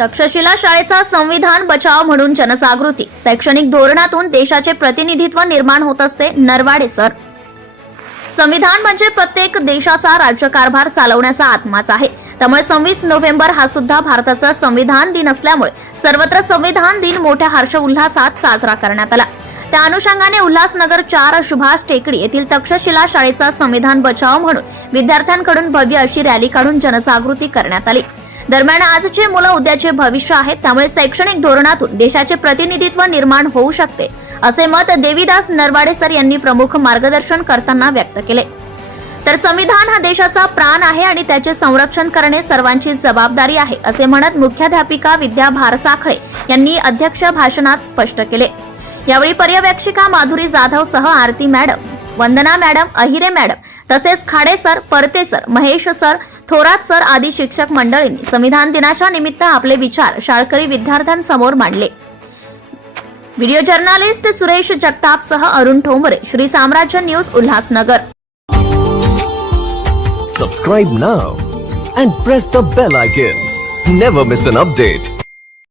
तक्षशिला शाळेचा संविधान बचाव म्हणून जनजागृती. शैक्षणिक धोरणातून देशाचे प्रतिनिधित्व निर्माण होत असते नरवाडे सर. संविधान म्हणजे प्रत्येक देशाचा राज्यकारभार चालवण्याचा आत्माच आहे. त्यामुळे सव्वीस नोव्हेंबर हा सुद्धा भारताचा संविधान दिन असल्यामुळे सर्वत्र संविधान दिन मोठ्या हर्ष उल्हासात साजरा करण्यात आला. त्या अनुषंगाने उल्हासनगर चार सुभाष टेकडी येथील तक्षशिला शाळेचा संविधान बचाव म्हणून विद्यार्थ्यांकडून भव्य अशी रॅली काढून जनजागृती करण्यात आली. दरम्यान आजचे मुलं उद्याचे भविष्य आहेत त्यामुळे शैक्षणिक धोरणातून देशाचे प्रतिनिधित्व निर्माण होऊ शकते असे मत देवीदास नरवाडे सर यांनी प्रमुख मार्गदर्शन करताना व्यक्त केले. तर संविधान हा देशाचा प्राण आहे आणि त्याचे संरक्षण करणे सर्वांची जबाबदारी आहे असे म्हणत मुख्याध्यापिका विद्या भारसाखळे यांनी अध्यक्ष भाषणात स्पष्ट केले. यावेळी पर्यवेक्षिका माधुरी जाधव सह Aarti madam Vandana madam Ahire madam तसेच Khade sir Parte sir Mahesh sir Thorat sir आदी शिक्षक मंडळींनी संविधान दिनाच्या निमित्त आपले विचार शाळकरी विद्यार्थ्यांसमोर मांडले. व्हिडिओ जर्नालिस्ट सुरेश जगताप सह Arun Thombare Shri Samrajya news Ulhasnagar. Subscribe now and press the bell icon never miss an update